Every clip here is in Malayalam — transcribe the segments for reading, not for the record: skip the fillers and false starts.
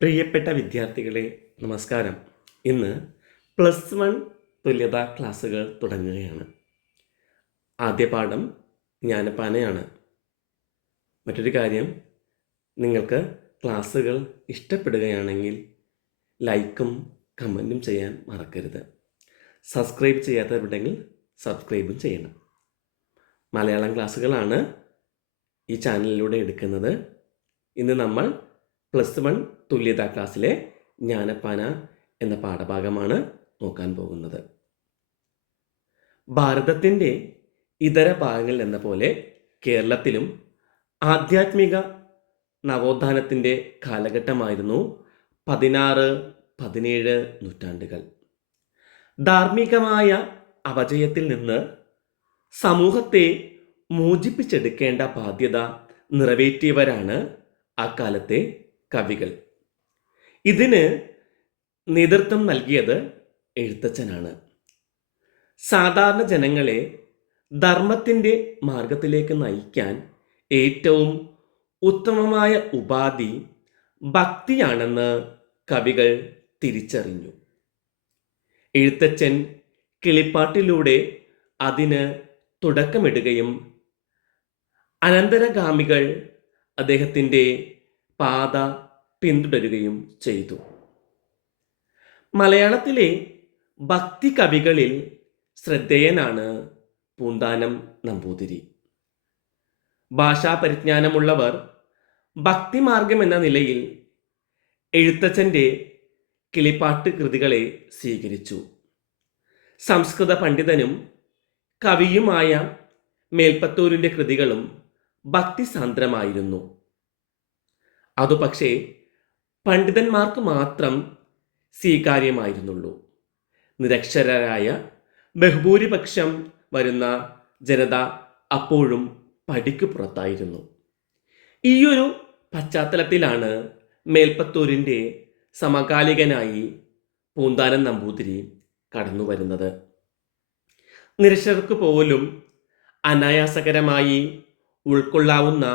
പ്രിയപ്പെട്ട വിദ്യാർത്ഥികളെ, നമസ്കാരം. ഇന്ന് +1 തുല്യതാ ക്ലാസ്സുകൾ തുടങ്ങുകയാണ്. ആദ്യ പാഠം ജ്ഞാനപ്പാനയാണ്. മറ്റൊരു കാര്യം, നിങ്ങൾക്ക് ക്ലാസ്സുകൾ ഇഷ്ടപ്പെടുകയാണെങ്കിൽ ലൈക്കും കമൻറ്റും ചെയ്യാൻ മറക്കരുത്. സബ്സ്ക്രൈബ് ചെയ്യാത്തവരുണ്ടെങ്കിൽ സബ്സ്ക്രൈബും ചെയ്യണം. മലയാളം ക്ലാസ്സുകളാണ് ഈ ചാനലിലൂടെ എടുക്കുന്നത്. ഇന്ന് നമ്മൾ +1 തുല്യതാ ക്ലാസ്സിലെ ജ്ഞാനപ്പാന എന്ന പാഠഭാഗമാണ് നോക്കാൻ പോകുന്നത്. ഭാരതത്തിൻ്റെ ഇതര ഭാഗങ്ങളിൽ എന്ന പോലെ കേരളത്തിലും ആധ്യാത്മിക നവോത്ഥാനത്തിൻ്റെ കാലഘട്ടമായിരുന്നു 16-17 നൂറ്റാണ്ടുകൾ. ധാർമ്മികമായ അപജയത്തിൽ നിന്ന് സമൂഹത്തെ മോചിപ്പിച്ചെടുക്കേണ്ട ബാധ്യത നിറവേറ്റിയവരാണ് അക്കാലത്തെ കവികൾ. ഇതിന് നേതൃത്വം നൽകിയത് എഴുത്തച്ഛനാണ്. സാധാരണ ജനങ്ങളെ ധർമ്മത്തിൻ്റെ മാർഗത്തിലേക്ക് നയിക്കാൻ ഏറ്റവും ഉത്തമമായ ഉപാധി ഭക്തിയാണെന്ന് കവികൾ തിരിച്ചറിഞ്ഞു. എഴുത്തച്ഛൻ കിളിപ്പാട്ടിലൂടെ അതിന് തുടക്കമിടുകയും അനന്തരഗാമികൾ അദ്ദേഹത്തിൻ്റെ പാത പിന്തുടരുകയും ചെയ്തു. മലയാളത്തിലെ ഭക്തി കവികളിൽ ശ്രദ്ധേയനാണ് പൂന്താനം നമ്പൂതിരി. ഭാഷാപരിജ്ഞാനമുള്ളവർ ഭക്തിമാർഗം എന്ന നിലയിൽ എഴുത്തച്ഛൻ്റെ കിളിപ്പാട്ട് കൃതികളെ സ്വീകരിച്ചു. സംസ്കൃത പണ്ഡിതനും കവിയുമായ മേൽപ്പത്തൂരിൻ്റെ കൃതികളും ഭക്തിസാന്ദ്രമായിരുന്നു. അതു പക്ഷേ പണ്ഡിതന്മാർക്ക് മാത്രം സ്വീകാര്യമായിരുന്നുള്ളൂ. നിരക്ഷരരായ ബഹുഭൂരിപക്ഷം വരുന്ന ജനത അപ്പോഴും പടിക്ക് പുറത്തായിരുന്നു. ഈയൊരു പശ്ചാത്തലത്തിലാണ് മേൽപ്പത്തൂരിൻ്റെ സമകാലികനായി പൂന്താനം നമ്പൂതിരി കടന്നു വരുന്നത്. നിരക്ഷരർക്ക് പോലും അനായാസകരമായി ഉൾക്കൊള്ളാവുന്ന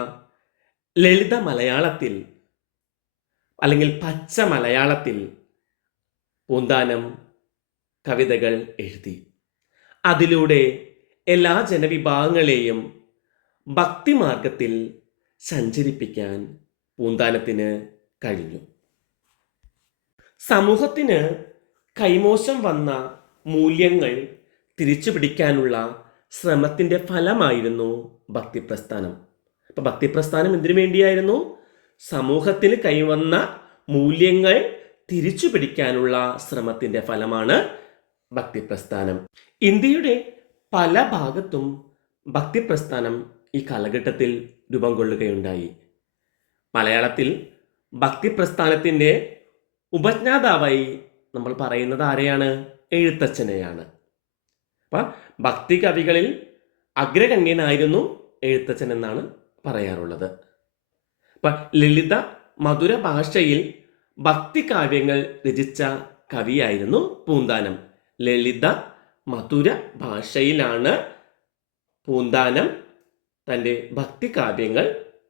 ലളിത മലയാളത്തിൽ അല്ലെങ്കിൽ പച്ച മലയാളത്തിൽ പൂന്താനം കവിതകൾ എഴുതി. അതിലൂടെ എല്ലാ ജനവിഭാഗങ്ങളെയും ഭക്തിമാർഗത്തിൽ സഞ്ചരിപ്പിക്കാൻ പൂന്താനത്തിന് കഴിഞ്ഞു. സമൂഹത്തിന് കൈമോശം വന്ന മൂല്യങ്ങൾ തിരിച്ചുപിടിക്കാനുള്ള ശ്രമത്തിൻ്റെ ഫലമായിരുന്നു ഭക്തിപ്രസ്ഥാനം. അപ്പം ഭക്തിപ്രസ്ഥാനം എന്തിനു വേണ്ടിയായിരുന്നു? സമൂഹത്തിന് കൈവന്ന മൂല്യങ്ങൾ തിരിച്ചു പിടിക്കാനുള്ള ശ്രമത്തിൻ്റെ ഫലമാണ് ഭക്തിപ്രസ്ഥാനം. ഇന്ത്യയുടെ പല ഭാഗത്തും ഭക്തിപ്രസ്ഥാനം ഈ കാലഘട്ടത്തിൽ രൂപം കൊള്ളുകയുണ്ടായി. മലയാളത്തിൽ ഭക്തിപ്രസ്ഥാനത്തിൻ്റെ ഉപജ്ഞാതാവായി നമ്മൾ പറയുന്നത് ആരെയാണ്? എഴുത്തച്ഛനെയാണ്. അപ്പം ഭക്തി കവികളിൽ അഗ്രഗണ്യനായിരുന്നു എഴുത്തച്ഛൻ എന്നാണ് പറയാറുള്ളത്. അപ്പം ലളിത മധുര ഭാഷയിൽ ഭക്തികാവ്യങ്ങൾ രചിച്ച കവിയായിരുന്നു പൂന്താനം. ലളിത മധുര ഭാഷയിലാണ് പൂന്താനം തൻ്റെ ഭക്തികാവ്യങ്ങൾ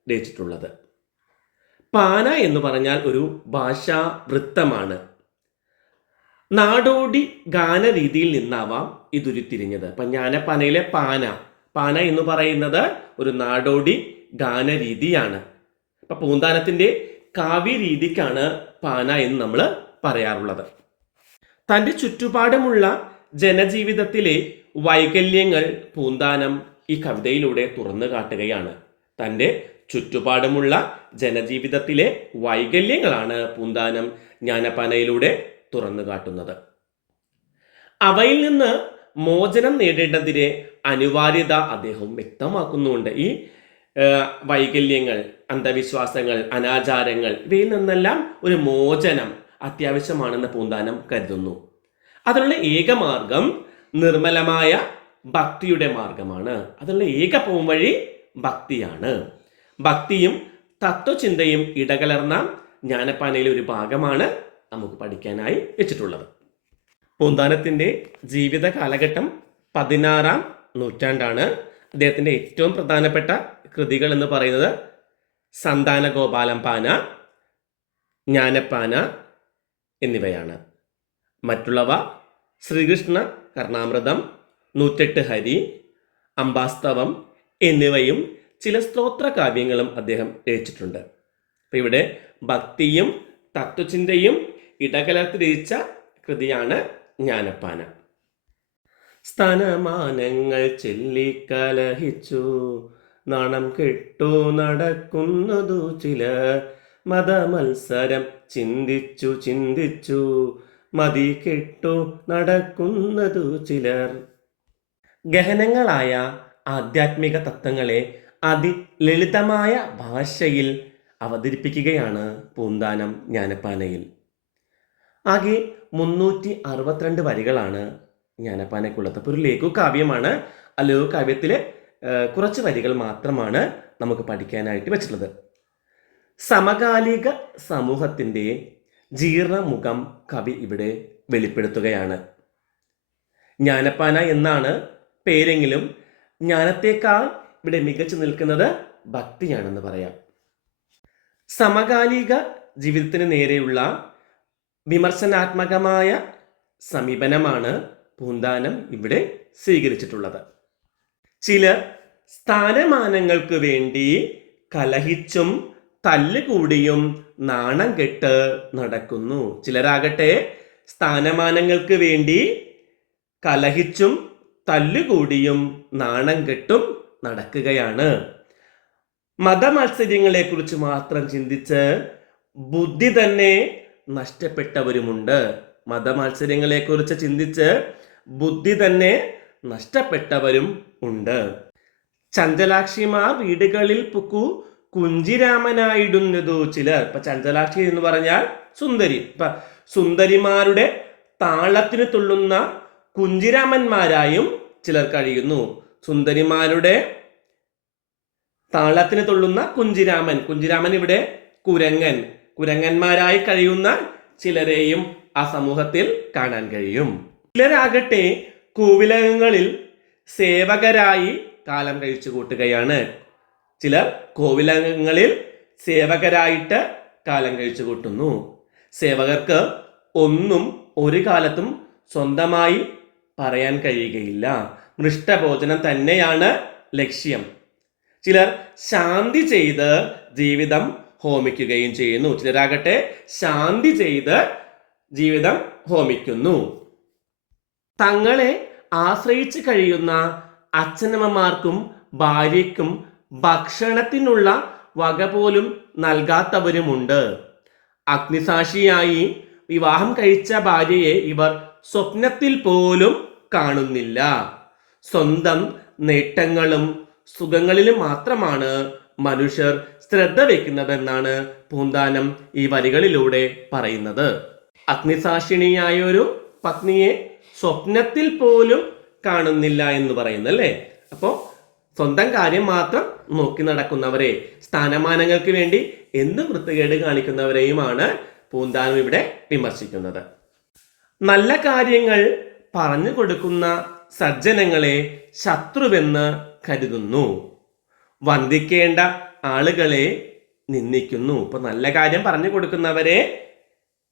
രചിച്ചിട്ടുള്ളത്. പാന എന്ന് പറഞ്ഞാൽ ഒരു ഭാഷാവൃത്തമാണ്. നാടോടി ഗാനരീതിയിൽ നിന്നാവാം ഇതുരുത്തിരിഞ്ഞത്. അപ്പം ജ്ഞാനപ്പാനയിലെ പാന എന്ന് പറയുന്നത് ഒരു നാടോടി ഗാനരീതിയാണ്. അപ്പം പൂന്താനത്തിൻ്റെ കാവ്യരീതിക്കാണ് പാന എന്ന് നമ്മൾ പറയാറുള്ളത്. തൻ്റെ ചുറ്റുപാടുമുള്ള ജനജീവിതത്തിലെ വൈകല്യങ്ങൾ പൂന്താനം ഈ കവിതയിലൂടെ തുറന്നു കാട്ടുകയാണ്. തൻ്റെ ചുറ്റുപാടുമുള്ള ജനജീവിതത്തിലെ വൈകല്യങ്ങളാണ് പൂന്താനം ജ്ഞാനപ്പാനയിലൂടെ തുറന്നു കാട്ടുന്നത്. അവയിൽ നിന്ന് മോചനം നേടേണ്ടതിന്റെ അനിവാര്യത അദ്ദേഹം വ്യക്തമാക്കുന്നുണ്ട്. ഈ വൈകല്യങ്ങൾ, അന്ധവിശ്വാസങ്ങൾ, അനാചാരങ്ങൾ, ഇവയിൽ നിന്നെല്ലാം ഒരു മോചനം അത്യാവശ്യമാണെന്ന് പൂന്താനം കരുതുന്നു. അതിനുള്ള ഏക മാർഗം നിർമ്മലമായ ഭക്തിയുടെ മാർഗമാണ്. അതിനുള്ള ഏക പോംവഴി ഭക്തിയാണ്. ഭക്തിയും തത്വചിന്തയും ഇടകലർന്ന ജ്ഞാനപ്പാനയിലെ ഒരു ഭാഗമാണ് നമുക്ക് പഠിക്കാനായി വെച്ചിട്ടുള്ളത്. പൂന്താനത്തിൻ്റെ ജീവിത കാലഘട്ടം 16-ാം നൂറ്റാണ്ടാണ്. അദ്ദേഹത്തിൻ്റെ ഏറ്റവും പ്രധാനപ്പെട്ട കൃതികൾ എന്ന് പറയുന്നത് സന്താന ഗോപാലം പാന, ജ്ഞാനപ്പാന എന്നിവയാണ്. മറ്റുള്ളവ ശ്രീകൃഷ്ണ കർണാമൃതം, 108 ഹരി, അംബാസ്തവം എന്നിവയും ചില സ്തോത്ര കാവ്യങ്ങളും അദ്ദേഹം രചിച്ചിട്ടുണ്ട്. അപ്പം ഇവിടെ ഭക്തിയും തത്വചിന്തയും ഇടകലർത്തി രചിച്ച കൃതിയാണ് ജ്ഞാനപ്പാന. സ്ഥാനമാനങ്ങൾ ചൊല്ലിക്കലഹിച്ചു നാണം കെട്ടു നടക്കുന്നതു ചിലർ, മതമത്സരം ചിന്തിച്ചു ചിന്തിച്ചു മതി കെട്ടു നടക്കുന്നതു ചിലർ. ഗഹനങ്ങളായ ആധ്യാത്മിക തത്വങ്ങളെ അതിലളിതമായ ഭാഷയിൽ അവതരിപ്പിക്കുകയാണ് പൂന്താനം ജ്ഞാനപ്പാനയിൽ. ആകെ 362 വരികളാണ് ജ്ഞാനപ്പാനയ്ക്കുള്ളത്. അപ്പോൾ ഒരു ലഘു കാവ്യമാണ്. ആ ലഘു കാവ്യത്തിലെ കുറച്ച് വരികൾ മാത്രമാണ് നമുക്ക് പഠിക്കാനായിട്ട് വെച്ചിട്ടുള്ളത്. സമകാലിക സമൂഹത്തിൻ്റെ ജീർണമുഖം കവി ഇവിടെ വെളിപ്പെടുത്തുകയാണ്. ജ്ഞാനപ്പാന എന്നാണ് പേരെങ്കിലും ജ്ഞാനത്തേക്കാൾ ഇവിടെ മികച്ചു നിൽക്കുന്നത് ഭക്തിയാണെന്ന് പറയാം. സമകാലിക ജീവിതത്തിന് നേരെയുള്ള വിമർശനാത്മകമായ സമീപനമാണ് പൂന്താനം ഇവിടെ സ്വീകരിച്ചിട്ടുള്ളത്. ചിലർ സ്ഥാനമാനങ്ങൾക്ക് വേണ്ടി കലഹിച്ചും തല്ലുകൂടിയും നാണം കെട്ട് നടക്കുന്നു. ചിലരാകട്ടെ സ്ഥാനമാനങ്ങൾക്ക് വേണ്ടി കലഹിച്ചും തല്ലുകൂടിയും നാണം കെട്ടും നടക്കുകയാണ്. മതമത്സര്യങ്ങളെ കുറിച്ച് മാത്രം ചിന്തിച്ച് ബുദ്ധി തന്നെ നഷ്ടപ്പെട്ടവരുമുണ്ട്. മതമത്സര്യങ്ങളെ കുറിച്ച് ചിന്തിച്ച് ബുദ്ധി തന്നെ നഷ്ടപ്പെട്ടവരും ഉണ്ട്. ചഞ്ചലാക്ഷിമാർ വീടുകളിൽ പുക്കു കുഞ്ചിരാമനായിടുന്നതു ചിലർ. ഇപ്പൊ ചഞ്ചലാക്ഷി എന്ന് പറഞ്ഞാൽ സുന്ദരി. ഇപ്പൊ സുന്ദരിമാരുടെ താളത്തിന് തുള്ളുന്ന കുഞ്ചിരാമന്മാരായും ചിലർ കഴിയുന്നു. സുന്ദരിമാരുടെ താളത്തിന് തുള്ളുന്ന കുഞ്ചിരാമൻ. കുഞ്ചിരാമൻ ഇവിടെ കുരങ്ങൻ. കുരങ്ങന്മാരായി കഴിയുന്ന ചിലരെയും ആ സമൂഹത്തിൽ കാണാൻ കഴിയും. ചിലരാകട്ടെ കോവിലകങ്ങളിൽ സേവകരായി കാലം കഴിച്ചു കൂട്ടുകയാണ്. ചിലർ കോവിലകങ്ങളിൽ സേവകരായിട്ട് കാലം കഴിച്ചു കൂട്ടുന്നു. സേവകർക്ക് ഒന്നും ഒരു കാലത്തും സ്വന്തമായി പറയാൻ കഴിയുകയില്ല. മൃഷ്ടഭോജനം തന്നെയാണ് ലക്ഷ്യം. ചിലർ ശാന്തി ചെയ്ത് ജീവിതം ഹോമിക്കുകയും ചെയ്യുന്നു. ചിലരാകട്ടെ ശാന്തി ചെയ്ത് ജീവിതം ഹോമിക്കുന്നു. തങ്ങളെ ആശ്രയിച്ച് കഴിയുന്ന അച്ഛനമ്മമാർക്കും ഭാര്യയ്ക്കും ഭക്ഷണത്തിനുള്ള വക പോലും നൽകാത്തവരുമുണ്ട്. അഗ്നിസാക്ഷിയായി വിവാഹം കഴിച്ച ഭാര്യയെ ഇവർ സ്വപ്നത്തിൽ പോലും കാണുന്നില്ല. സ്വന്തം നേട്ടങ്ങളും സുഖങ്ങളിലും മാത്രമാണ് മനുഷ്യർ ശ്രദ്ധ വയ്ക്കുന്നതെന്നാണ് പൂന്താനം ഈ വരികളിലൂടെ പറയുന്നത്. അഗ്നിസാക്ഷിണിയായ ഒരു പത്നിയെ സ്വപ്നത്തിൽ പോലും കാണുന്നില്ല എന്ന് പറയുന്നല്ലേ. അപ്പോൾ സ്വന്തം കാര്യം മാത്രം നോക്കി നടക്കുന്നവരെ, സ്ഥാനമാനങ്ങൾക്ക് വേണ്ടി എന്തും വൃത്തികേട് കാണിക്കുന്നവരെയുമാണ് പൂന്താനം ഇവിടെ വിമർശിക്കുന്നത്. നല്ല കാര്യങ്ങൾ പറഞ്ഞു കൊടുക്കുന്ന സജ്ജനങ്ങളെ ശത്രുവെന്ന് കരുതുന്നു. വന്ദിക്കേണ്ട ആളുകളെ നിന്ദിക്കുന്നു. ഇപ്പൊ നല്ല കാര്യം പറഞ്ഞു കൊടുക്കുന്നവരെ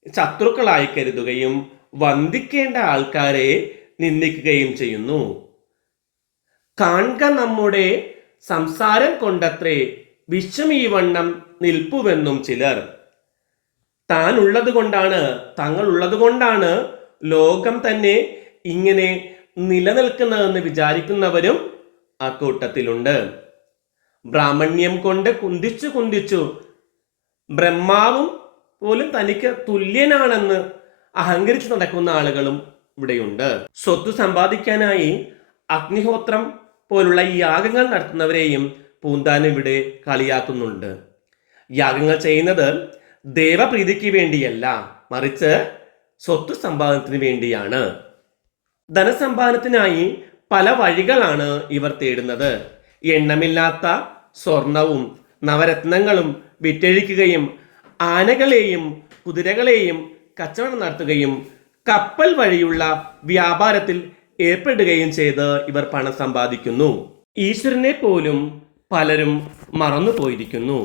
ശത്രുക്കളായി കരുതുകയും വന്ദിക്കേണ്ട ആൾക്കാരെ നിന്ദിക്കുകയും ചെയ്യുന്നു. കാണുക നമ്മുടെ സംസാരം കൊണ്ടത്രേ വിശ്വം ഈ വണ്ണം നിൽപ്പുവെന്നും ചിലർ. താൻ ഉള്ളത് കൊണ്ടാണ്, തങ്ങൾ ഉള്ളത് കൊണ്ടാണ് ലോകം തന്നെ ഇങ്ങനെ നിലനിൽക്കുന്നതെന്ന് വിചാരിക്കുന്നവരും ആ കൂട്ടത്തിലുണ്ട്. ബ്രാഹ്മണ്യം കൊണ്ട് കുന്തിച്ചു കുന്തിച്ചു ബ്രഹ്മാവും പോലും തനിക്ക് തുല്യനാണെന്ന് അഹങ്കരിച്ചു നടക്കുന്ന ആളുകളും ഇവിടെയുണ്ട്. സ്വത്ത് സമ്പാദിക്കാനായി അഗ്നിഹോത്രം പോലുള്ള യാഗങ്ങൾ നടത്തുന്നവരെയും പൂന്താനം ഇവിടെ കളിയാക്കുന്നുണ്ട്. യാഗങ്ങൾ ചെയ്യുന്നത് ദേവപ്രീതിക്ക് വേണ്ടിയല്ല, മറിച്ച് സ്വത്ത് സമ്പാദനത്തിന് വേണ്ടിയാണ്. ധനസമ്പാദനത്തിനായി പല വഴികളാണ് ഇവർ തേടുന്നത്. എണ്ണമില്ലാത്ത സ്വർണവും നവരത്നങ്ങളും വിറ്റഴിക്കുകയും ആനകളെയും കുതിരകളെയും കച്ചവടം നടത്തുകയും കപ്പൽ വഴിയുള്ള വ്യാപാരത്തിൽ ഏർപ്പെടുകയും ചെയ്ത് ഇവർ പണം സമ്പാദിക്കുന്നു. ഈശ്വരനെ പോലും പലരും മറന്നു പോയിരിക്കുന്നു.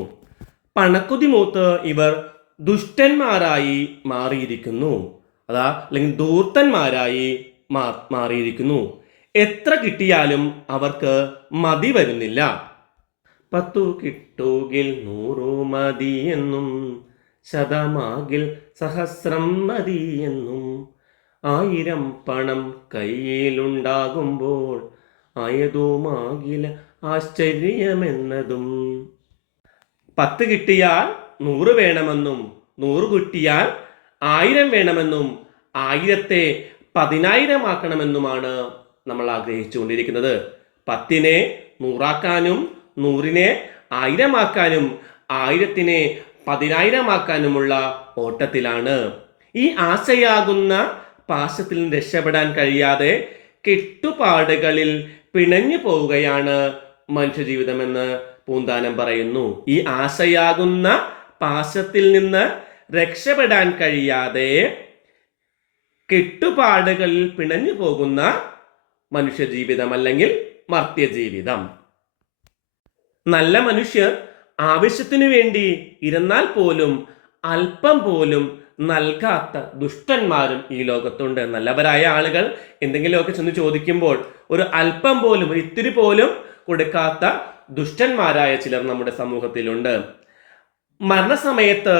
പണക്കുതി മൂത്ത് ഇവർ ദുഷ്ടന്മാരായി മാറിയിരിക്കുന്നു. അല്ലെങ്കിൽ ധൂർത്തന്മാരായി മാറിയിരിക്കുന്നു. എത്ര കിട്ടിയാലും അവർക്ക് മതി വരുന്നില്ല. 10 കിട്ടുകിൽ 100 മതിയെന്നും, ശതമാകിൽ സഹസ്രം മതിയെന്നും, 1000 പണം കയ്യിലുണ്ടാകുമ്പോൾ ആയതുമാകില ആശ്ചര്യമെന്നതും. 10 കിട്ടിയാൽ 100 വേണമെന്നും, 100 കിട്ടിയാൽ 1000 വേണമെന്നും, 1000-ത്തെ 10,000 ആക്കണമെന്നുമാണ് നമ്മൾ ആഗ്രഹിച്ചുകൊണ്ടിരിക്കുന്നത്. 10-നെ 100 100-നെ 1000 1000-നെ 10,000 ഓട്ടത്തിലാണ്. ഈ ആശയാകുന്ന പാശത്തിൽ നിന്ന് രക്ഷപ്പെടാൻ കഴിയാതെ കെട്ടുപാടുകളിൽ പിണഞ്ഞു പോവുകയാണ് മനുഷ്യജീവിതമെന്ന് പൂന്താനം പറയുന്നു. ഈ ആശയാകുന്ന പാശത്തിൽ നിന്ന് രക്ഷപ്പെടാൻ കഴിയാതെ കെട്ടുപാടുകളിൽ പിണഞ്ഞു പോകുന്ന മനുഷ്യജീവിതം അല്ലെങ്കിൽ മർത്യജീവിതം. നല്ല മനുഷ്യർ ആവശ്യത്തിനു വേണ്ടി ഇരുന്നാൽ പോലും അല്പം പോലും നൽകാത്ത ദുഷ്ടന്മാരും ഈ ലോകത്തുണ്ട്. നല്ലവരായ ആളുകൾ എന്തെങ്കിലുമൊക്കെ ചെന്ന് ചോദിക്കുമ്പോൾ ഒരു അല്പം പോലും, ഇത്തിരി പോലും കൊടുക്കാത്ത ദുഷ്ടന്മാരായ ചിലർ നമ്മുടെ സമൂഹത്തിലുണ്ട്. മരണസമയത്ത്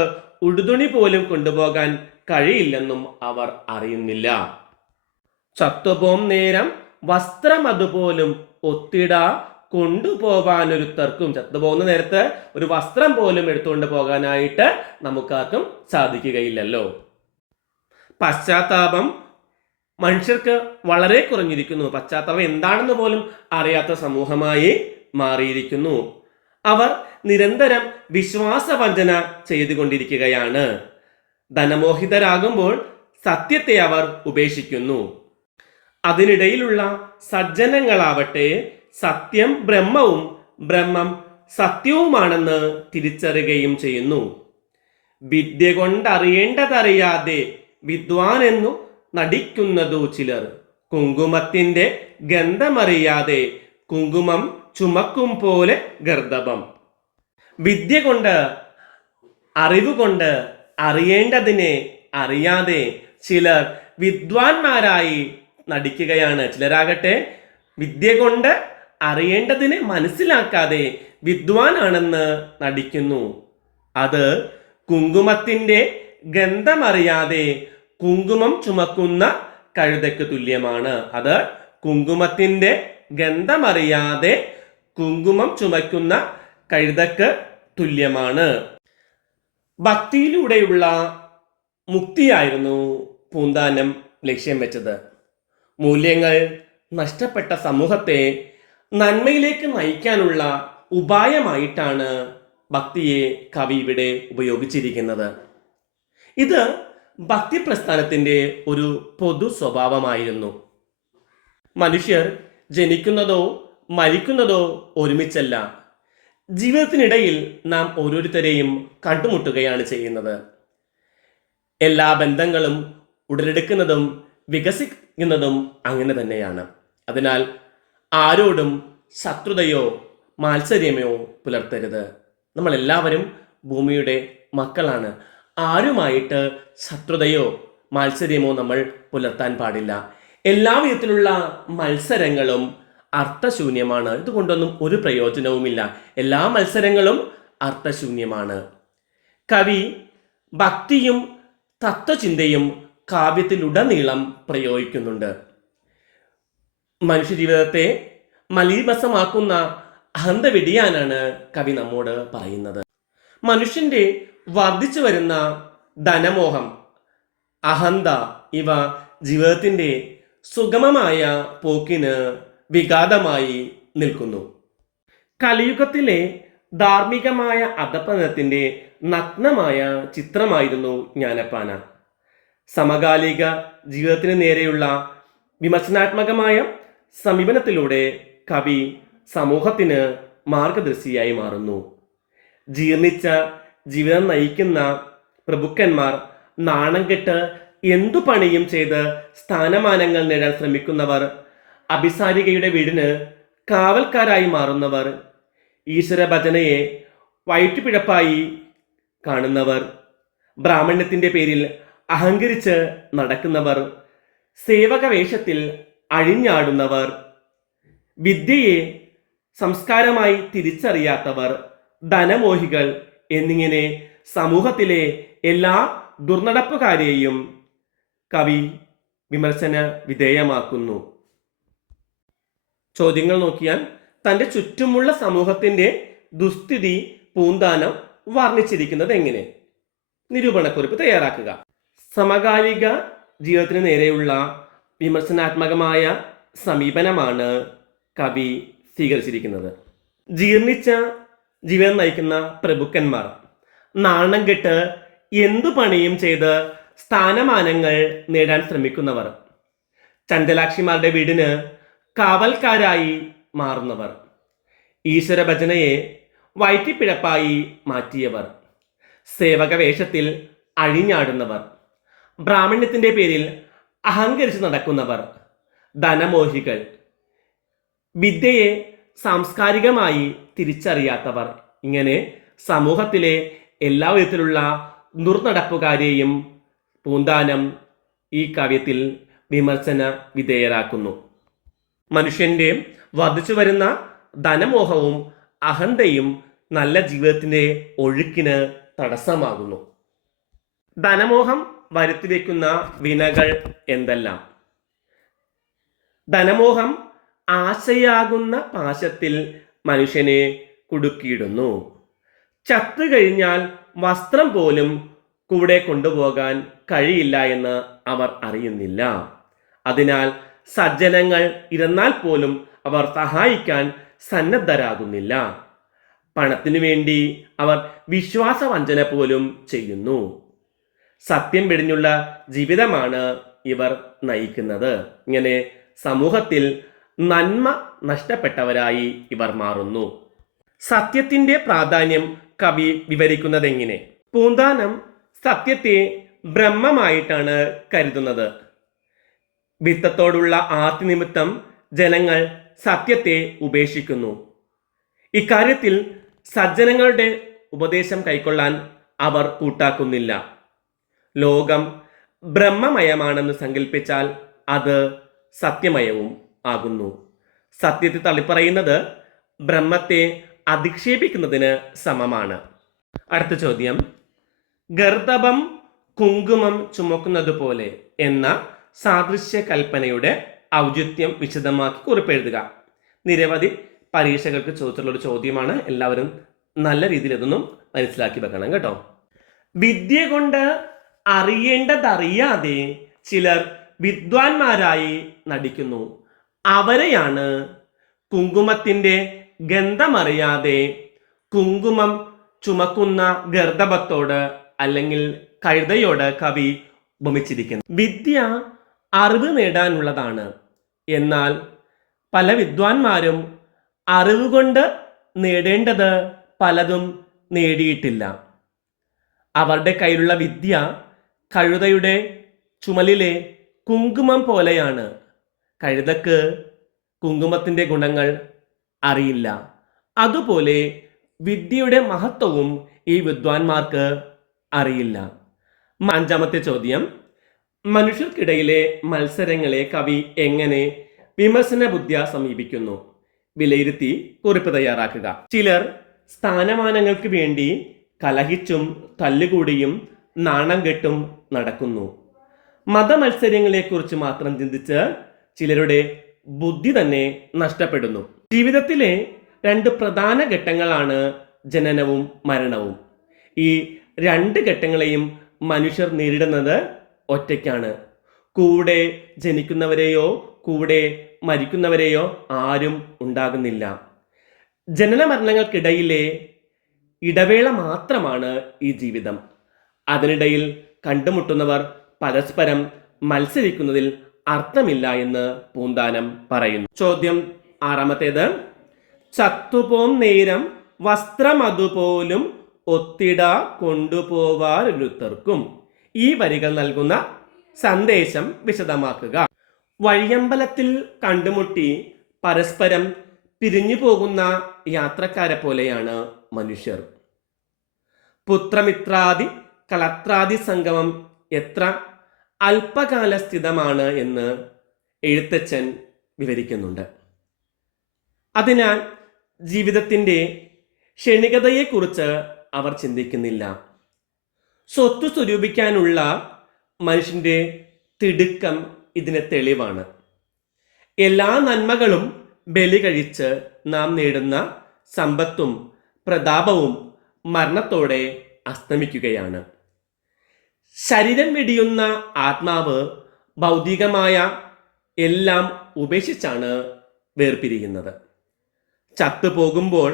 ഉടുതുണി പോലും കൊണ്ടുപോകാൻ കഴിയില്ലെന്നും അവർ അറിയുന്നില്ല. ചത്തുപോം നേരം വസ്ത്രം അതുപോലും ഒത്തിടാ കൊണ്ടുപോകാനൊരുത്തർക്കും, ചത്തുപോകുന്ന നേരത്ത് ഒരു വസ്ത്രം പോലും എടുത്തുകൊണ്ട് പോകാനായിട്ട് നമുക്കാർക്കും സാധിക്കുകയില്ലല്ലോ. പശ്ചാത്താപം മനുഷ്യർക്ക് വളരെ കുറഞ്ഞിരിക്കുന്നു. പശ്ചാത്താപം എന്താണെന്ന് പോലും അറിയാത്ത സമൂഹമായി മാറിയിരിക്കുന്നു. അവർ നിരന്തരം വിശ്വാസവഞ്ചന ചെയ്തുകൊണ്ടിരിക്കുകയാണ്. ധനമോഹിതരാകുമ്പോൾ സത്യത്തെ അവർ ഉപേക്ഷിക്കുന്നു. അതിനിടയിലുള്ള സജ്ജനങ്ങളാവട്ടെ സത്യം ബ്രഹ്മവും ബ്രഹ്മം സത്യവുമാണെന്ന് തിരിച്ചറിയുകയും ചെയ്യുന്നു. വിദ്യ കൊണ്ടറിയേണ്ടതറിയാതെ വിദ്വാൻ എന്നു നടിക്കുന്നതു ചിലർ, കുങ്കുമത്തിന്റെ ഗന്ധമറിയാതെ കുങ്കുമം ചുമക്കും പോലെ ഗർദഭം. വിദ്യ കൊണ്ട്, അറിവുകൊണ്ട് അറിയേണ്ടതിനെ അറിയാതെ ചിലർ വിദ്വാൻമാരായി നടിക്കുകയാണ്. ചിലരാകട്ടെ വിദ്യ കൊണ്ട് അറിയേണ്ടതിനെ മനസ്സിലാക്കാതെ വിദ്വാനാണെന്ന് നടിക്കുന്നു. അത് കുങ്കുമത്തിന്റെ ഗന്ധമറിയാതെ കുങ്കുമം ചുമക്കുന്ന കഴുതയ്ക്ക് തുല്യമാണ്. അത് കുങ്കുമത്തിന്റെ ഗന്ധമറിയാതെ കുങ്കുമം ചുമക്കുന്ന കഴുതയ്ക്ക് തുല്യമാണ്. ഭക്തിയിലൂടെയുള്ള മുക്തിയായിരുന്നു പൂന്താനം ലക്ഷ്യം വെച്ചത്. മൂല്യങ്ങൾ നഷ്ടപ്പെട്ട സമൂഹത്തെ നന്മയിലേക്ക് നയിക്കാനുള്ള ഉപായമായിട്ടാണ് ഭക്തിയെ കവി ഇവിടെ ഉപയോഗിച്ചിരിക്കുന്നത്. ഇത് ഭക്തി പ്രസ്ഥാനത്തിന്റെ ഒരു പൊതു സ്വഭാവമായിരുന്നു. മനുഷ്യർ ജനിക്കുന്നതോ മരിക്കുന്നതോ ഒരുമിച്ചല്ല. ജീവിതത്തിനിടയിൽ നാം ഓരോരുത്തരെയും കണ്ടുമുട്ടുകയാണ് ചെയ്യുന്നത്. എല്ലാ ബന്ധങ്ങളും ഉടലെടുക്കുന്നതും വികസിക്കുന്നതും അങ്ങനെ തന്നെയാണ്. അതിനാൽ ആരോടും ശത്രുതയോ മാത്സര്യമോ പുലർത്തരുത്. നമ്മളെല്ലാവരും ഭൂമിയുടെ മക്കളാണ്. ആരുമായിട്ട് ശത്രുതയോ മാത്സര്യമോ നമ്മൾ പുലർത്താൻ പാടില്ല. എല്ലാ വിധത്തിലുള്ള മത്സരങ്ങളും അർത്ഥശൂന്യമാണ്. ഇതുകൊണ്ടൊന്നും ഒരു പ്രയോജനവുമില്ല. എല്ലാ മത്സരങ്ങളും അർത്ഥശൂന്യമാണ്. കവി ഭക്തിയും തത്വചിന്തയും കാവ്യത്തിലുടനീളം പ്രയോഗിക്കുന്നുണ്ട്. മനുഷ്യജീവിതത്തെ മലീമസമാക്കുന്ന അഹന്ത വെടിയാനാണ് കവി നമ്മോട് പറയുന്നത്. മനുഷ്യന്റെ വർദ്ധിച്ചു വരുന്ന ധനമോഹം, അഹന്ത ഇവ ജീവിതത്തിന്റെ സുഗമമായ പോക്കിന് വിഘാതമായി നിൽക്കുന്നു. കലിയുഗത്തിലെ ധാർമ്മികമായ അധപ്പതനത്തിന്റെ നഗ്നമായ ചിത്രമായിരുന്നു ജ്ഞാനപ്പാന. സമകാലിക ജീവിതത്തിന് നേരെയുള്ള വിമർശനാത്മകമായ സമീപനത്തിലൂടെ കവി സമൂഹത്തിന് മാർഗദർശിയായി മാറുന്നു. ജീർണിച്ച ജീവിതം നയിക്കുന്ന പ്രഭുക്കന്മാർ, നാണം കെട്ട് എന്തു പണിയും ചെയ്ത് സ്ഥാനമാനങ്ങൾ നേടാൻ ശ്രമിക്കുന്നവർ, അഭിസാരികയുടെ വീടിന് കാവൽക്കാരായി മാറുന്നവർ, ഈശ്വര ഭജനയെ വയറ്റുപിഴപ്പായി കാണുന്നവർ, ബ്രാഹ്മണ്യത്തിന്റെ പേരിൽ അഹങ്കരിച്ച് നടക്കുന്നവർ, സേവക വേഷത്തിൽ അഴിഞ്ഞാടുന്നവർ, വിദ്യയെ സംസ്കാരമായി തിരിച്ചറിയാത്തവർ, ധനമോഹികൾ എന്നിങ്ങനെ സമൂഹത്തിലെ എല്ലാ ദുർനടപ്പുകാരെയും കവി വിമർശന വിധേയമാക്കുന്നു. ചോദ്യങ്ങൾ നോക്കിയാൽ തൻ്റെ ചുറ്റുമുള്ള സമൂഹത്തിന്റെ ദുസ്ഥിതി പൂന്താനം വർണ്ണിച്ചിരിക്കുന്നത് എങ്ങനെ? നിരൂപണക്കുറിപ്പ് തയ്യാറാക്കുക. സമകാലിക ജീവിതത്തിന് നേരെയുള്ള വിമർശനാത്മകമായ സമീപനമാണ് കവി സ്വീകരിച്ചിരിക്കുന്നത്. ജീർണിച്ച ജീവിതം നയിക്കുന്ന പ്രഭുക്കന്മാർ, നാണം കെട്ട് എന്തു പണിയും ചെയ്ത് സ്ഥാനമാനങ്ങൾ നേടാൻ ശ്രമിക്കുന്നവർ, ചഞ്ചലാക്ഷിമാരുടെ വീടിന് കാവൽക്കാരായി മാറുന്നവർ, ഈശ്വര ഭജനയെ വയറ്റിപ്പിഴപ്പായി മാറ്റിയവർ, സേവക വേഷത്തിൽ അഴിഞ്ഞാടുന്നവർ, ബ്രാഹ്മണ്യത്തിന്റെ പേരിൽ അഹങ്കരിച്ച് നടക്കുന്നവർ, ധനമോഹികൾ, വിദ്യയെ സാംസ്കാരികമായി തിരിച്ചറിയാത്തവർ, ഇങ്ങനെ സമൂഹത്തിലെ എല്ലാ വിധത്തിലുള്ള ദുർനടപ്പുകാരെയും പൂന്താനം ഈ കാവ്യത്തിൽ വിമർശന വിധേയരാക്കുന്നു. മനുഷ്യന്റെ വർദ്ധിച്ചു വരുന്ന ധനമോഹവും അഹന്തയും നല്ല ജീവിതത്തിന്റെ ഒഴുക്കിന് തടസ്സമാകുന്നു. ധനമോഹം വരുത്തിവെക്കുന്ന വിനകൾ എന്തെല്ലാം? ധനമോഹം ആശയാകുന്ന പാശത്തിൽ മനുഷ്യനെ കുടുക്കിയിടുന്നു. ചത്തു കഴിഞ്ഞാൽ വസ്ത്രം പോലും കൂടെ കൊണ്ടുപോകാൻ കഴിയില്ല എന്ന് അവർ അറിയുന്നില്ല. അതിനാൽ സജ്ജനങ്ങൾ ഇരുന്നാൽ പോലും അവർ സഹായിക്കാൻ സന്നദ്ധരാകുന്നില്ല. പണത്തിനു വേണ്ടി അവർ വിശ്വാസവഞ്ചന പോലും ചെയ്യുന്നു. സത്യം വെടിഞ്ഞുള്ള ജീവിതമാണ് ഇവർ നയിക്കുന്നത്. ഇങ്ങനെ സമൂഹത്തിൽ നന്മ നഷ്ടപ്പെട്ടവരായി ഇവർ മാറുന്നു. സത്യത്തിന്റെ പ്രാധാന്യം കവി വിവരിക്കുന്നത് എങ്ങനെ? പൂന്താനം സത്യത്തെ ബ്രഹ്മമായിട്ടാണ് കരുതുന്നത്. വിത്തത്തോടുള്ള ആർത്തി നിമിത്തം ജനങ്ങൾ സത്യത്തെ ഉപേക്ഷിക്കുന്നു. ഇക്കാര്യത്തിൽ സജ്ജനങ്ങളുടെ ഉപദേശം കൈക്കൊള്ളാൻ അവർ കൂട്ടാക്കുന്നില്ല. ലോകം ബ്രഹ്മമയമാണെന്ന് സങ്കല്പിച്ചാൽ അത് സത്യമയവും ആകുന്നു. സത്യത്തെ തള്ളിപ്പറയുന്നത് ബ്രഹ്മത്തെ അധിക്ഷേപിക്കുന്നതിന് സമമാണ്. അടുത്ത ചോദ്യം, ഗർദഭം കുങ്കുമം ചുമക്കുന്നത് പോലെ എന്ന സാദൃശ്യ കൽപ്പനയുടെ ഔചിത്യം വിശദമാക്കി കുറിപ്പെഴുതുക. നിരവധി പരീക്ഷകൾക്ക് ചോദിച്ചിട്ടുള്ള ഒരു ചോദ്യമാണ്. എല്ലാവരും നല്ല രീതിയിൽ ഇതൊന്നും മനസ്സിലാക്കി വെക്കണം കേട്ടോ. വിദ്യ കൊണ്ട് അറിയേണ്ടതറിയാതെ ചിലർ വിദ്വാൻമാരായി നടിക്കുന്നു. അവരെയാണ് കുങ്കുമത്തിന്റെ ഗന്ധമറിയാതെ കുങ്കുമം ചുമക്കുന്ന ഗർദഭത്തോട് അല്ലെങ്കിൽ കഴുതയോട് കവി ഉപമിച്ചിരിക്കുന്നു. വിദ്യ അറിവ് നേടാനുള്ളതാണ്. എന്നാൽ പല വിദ്വാൻമാരും അറിവ് കൊണ്ട് നേടേണ്ടത് പലതും നേടിയിട്ടില്ല. അവരുടെ കയ്യിലുള്ള വിദ്യ കഴുതയുടെ ചുമലിലെ കുങ്കുമം പോലെയാണ്. കഴുതക്ക് കുങ്കുമത്തിന്റെ ഗുണങ്ങൾ അറിയില്ല. അതുപോലെ വിദ്യയുടെ മഹത്വവും ഈ വിദ്വാൻമാർക്ക് അറിയില്ല. അഞ്ചാമത്തെ ചോദ്യം, മനുഷ്യർക്കിടയിലെ മത്സരങ്ങളെ കവി എങ്ങനെ വിമർശന ബുദ്ധിയ സമീപിക്കുന്നു? വിലയിരുത്തി കുറിപ്പ് തയ്യാറാക്കുക. ചിലർ സ്ഥാനമാനങ്ങൾക്ക് വേണ്ടി കലഹിച്ചും തല്ലുകൂടിയും നാണം കെട്ടും നടക്കുന്നു. മതമത്സരങ്ങളെക്കുറിച്ച് മാത്രം ചിന്തിച്ച് ചിലരുടെ ബുദ്ധി തന്നെ നഷ്ടപ്പെടുന്നു. ജീവിതത്തിലെ രണ്ട് പ്രധാന ഘട്ടങ്ങളാണ് ജനനവും മരണവും. ഈ രണ്ട് ഘട്ടങ്ങളെയും മനുഷ്യർ നേരിടുന്നത് ഒറ്റയ്ക്കാണ്. കൂടെ ജനിക്കുന്നവരെയോ കൂടെ മരിക്കുന്നവരെയോ ആരും ഉണ്ടാകുന്നില്ല. ജനന മരണങ്ങൾക്കിടയിലെ ഇടവേള മാത്രമാണ് ഈ ജീവിതം. അതിനിടയിൽ കണ്ടുമുട്ടുന്നവർ പരസ്പരം മത്സരിക്കുന്നതിൽ അർത്ഥമില്ല എന്ന് പൂന്താനം പറയുന്നു. ചോദ്യം ആറാമത്തേത്, ചത്തുപോം നേരം വസ്ത്രം അതുപോലും ഒത്തിട കൊണ്ടുപോവാരൊരുത്തർക്കും. ഈ വരികൾ നൽകുന്ന സന്ദേശം വിശദമാക്കുക. വഴിയമ്പലത്തിൽ കണ്ടുമുട്ടി പരസ്പരം പിരിഞ്ഞു പോകുന്ന യാത്രക്കാരെ പോലെയാണ് മനുഷ്യർ. പുത്രമിത്രാദി കളത്രാദി സംഗമം എത്ര അല്പകാലസ്ഥിതമാണ് എന്ന് എഴുത്തച്ഛൻ വിവരിക്കുന്നുണ്ട്. അതിനാൽ ജീവിതത്തിൻ്റെ ക്ഷണികതയെക്കുറിച്ച് അവർ ചിന്തിക്കുന്നില്ല. സ്വത്ത് സ്വരൂപിക്കാനുള്ള മനുഷ്യൻ്റെ തിടുക്കം ഇതിന് തെളിവാണ്. എല്ലാ നന്മകളും ബലി കഴിച്ച് നാം നേടുന്ന സമ്പത്തും പ്രതാപവും മരണത്തോടെ അസ്തമിക്കുകയാണ്. ശരീരം വെടിയുന്ന ആത്മാവ് ഭൗതികമായ എല്ലാം ഉപേക്ഷിച്ചാണ് വേർപിരിയുന്നത്. ചത്തുപോകുമ്പോൾ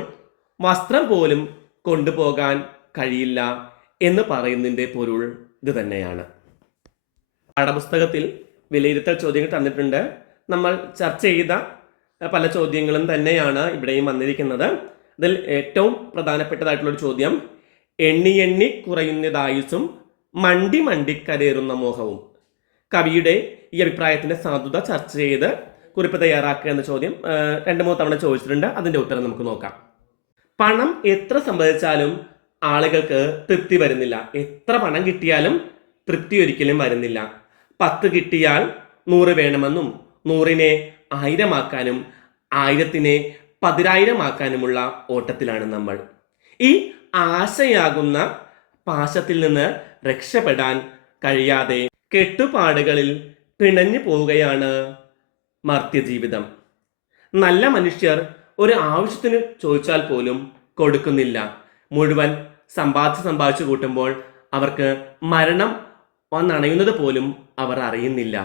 വസ്ത്രം പോലും കൊണ്ടുപോകാൻ കഴിയില്ല എന്ന് പറയുന്നതിൻ്റെ പൊരുൾ ഇത് തന്നെയാണ്. പാഠപുസ്തകത്തിൽ വിലയിരുത്തൽ ചോദ്യങ്ങൾ തന്നിട്ടുണ്ട്. നമ്മൾ ചർച്ച ചെയ്ത പല ചോദ്യങ്ങളും തന്നെയാണ് ഇവിടെയും വന്നിരിക്കുന്നത്. ഇതിൽ ഏറ്റവും പ്രധാനപ്പെട്ടതായിട്ടുള്ളൊരു ചോദ്യം, എണ്ണി എണ്ണി കുറയുന്നതായുസും മണ്ടി മണ്ടി കരേറുന്ന മോഹവും. കവിയുടെ ഈ അഭിപ്രായത്തിൻ്റെ സാധുത ചർച്ച ചെയ്ത് കുറിപ്പ് തയ്യാറാക്കുക എന്ന ചോദ്യം 2-3 തവണ ചോദിച്ചിട്ടുണ്ട്. അതിൻ്റെ ഉത്തരം നമുക്ക് നോക്കാം. പണം എത്ര സമ്പാദിച്ചാലും ആളുകൾക്ക് തൃപ്തി വരുന്നില്ല. എത്ര പണം കിട്ടിയാലും തൃപ്തി ഒരിക്കലും വരുന്നില്ല. 10 കിട്ടിയാൽ 100 വേണമെന്നും 100നെ 1000 ആക്കാനും 1000നെ 10,000 ആക്കാനുമുള്ള ഓട്ടത്തിലാണ് നമ്മൾ. ഈ ആശയാകുന്ന പാശത്തിൽ നിന്ന് രക്ഷപ്പെടാൻ കഴിയാതെ കെട്ടുപാടുകളിൽ പിണഞ്ഞു പോവുകയാണ് മർത്യജീവിതം. നല്ല മനുഷ്യർ ഒരു ആവശ്യത്തിന് ചോദിച്ചാൽ പോലും കൊടുക്കുന്നില്ല. മുഴുവൻ സമ്പാദിച്ചു കൂട്ടുമ്പോൾ അവർക്ക് മരണം വന്നണയുന്നത് പോലും അവർ അറിയുന്നില്ല.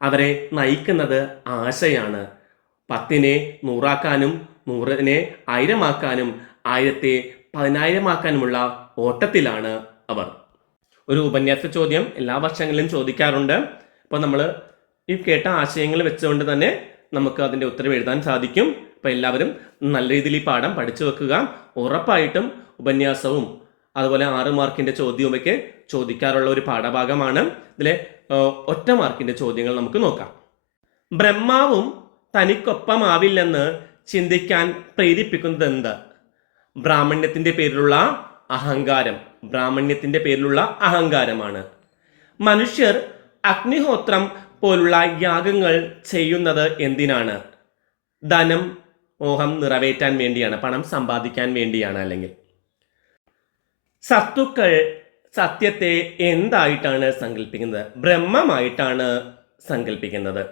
അവരെ നയിക്കുന്നത് ആശയാണ്. 10നെ 100 ആക്കാനും 100നെ 1000 ആക്കാനും 1000ത്തെ 10,000 ആക്കാനുമുള്ള ഓട്ടത്തിലാണ് അവർ. ഒരു ഉപന്യാസ ചോദ്യം എല്ലാ വർഷങ്ങളിലും ചോദിക്കാറുണ്ട്. അപ്പോൾ നമ്മൾ ഈ കേട്ട ആശയങ്ങൾ വെച്ചുകൊണ്ട് തന്നെ നമുക്ക് അതിൻ്റെ ഉത്തരം എഴുതാൻ സാധിക്കും. അപ്പോൾ എല്ലാവരും നല്ല രീതിയിൽ ഈ പാഠം പഠിച്ചു വെക്കുക. ഉറപ്പായിട്ടും ഉപന്യാസവും അതുപോലെ 6 മാർക്കിൻ്റെ ചോദ്യവുമൊക്കെ ചോദിക്കാറുള്ള ഒരു പാഠഭാഗമാണ്. ഇതിലെ ഒറ്റ മാർക്കിൻ്റെ ചോദ്യങ്ങൾ നമുക്ക് നോക്കാം. ബ്രഹ്മാവും തനിക്കൊപ്പമാവില്ലെന്ന് ചിന്തിക്കാൻ പ്രേരിപ്പിക്കുന്നത് എന്ത്? ബ്രാഹ്മണ്യത്തിൻ്റെ പേരിലുള്ള അഹങ്കാരം. ബ്രാഹ്മണ്യത്തിൻ്റെ പേരിലുള്ള അഹങ്കാരമാണ്. മനുഷ്യർ അഗ്നിഹോത്രം പോലുള്ള യാഗങ്ങൾ ചെയ്യുന്നത് എന്തിനാണ്? ധനം മോഹം നിറവേറ്റാൻ വേണ്ടിയാണ്, പണം സമ്പാദിക്കാൻ വേണ്ടിയാണ്. അല്ലെങ്കിൽ സത്തുക്കൾ സത്യത്തെ എന്തായിട്ടാണ് സങ്കല്പിക്കുന്നത്? ബ്രഹ്മമായിട്ടാണ് സങ്കല്പിക്കുന്നത്.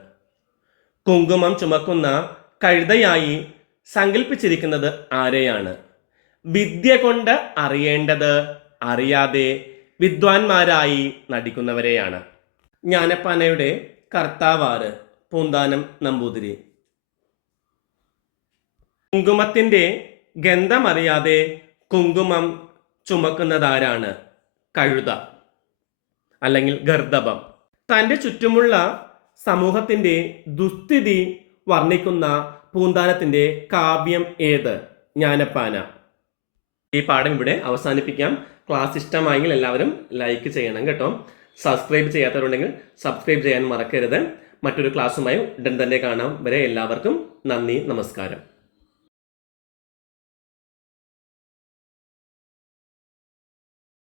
കുങ്കുമം ചുമക്കുന്ന കഴുതയായി സങ്കല്പിച്ചിരിക്കുന്നത് ആരെയാണ്? വിദ്യ കൊണ്ട് അറിയേണ്ടത് അറിയാതെ വിദ്വാൻമാരായി നടിക്കുന്നവരെയാണ്. ജ്ഞാനപ്പാനയുടെ കർത്താവാര്? പൂന്താനം നമ്പൂതിരി. കുങ്കുമത്തിൻ്റെ ഗന്ധമറിയാതെ കുങ്കുമം ചുമക്കുന്നതാരാണ്? കഴുത അല്ലെങ്കിൽ ഗർദഭം. തൻ്റെ ചുറ്റുമുള്ള സമൂഹത്തിൻ്റെ ദുസ്ഥിതി വർണ്ണിക്കുന്ന പൂന്താനത്തിൻ്റെ കാവ്യം ഏത്? ജ്ഞാനപ്പാന. ഈ പാഠം ഇവിടെ അവസാനിപ്പിക്കാം. ക്ലാസ് ഇഷ്ടമായെങ്കിൽ എല്ലാവരും ലൈക്ക് ചെയ്യണം കേട്ടോ. സബ്സ്ക്രൈബ് ചെയ്യാത്തവരുണ്ടെങ്കിൽ സബ്സ്ക്രൈബ് ചെയ്യാൻ മറക്കരുത്. മറ്റൊരു ക്ലാസ്സുമായി ഉടൻ തന്നെ കാണാം. വരെ എല്ലാവർക്കും നന്ദി, നമസ്കാരം.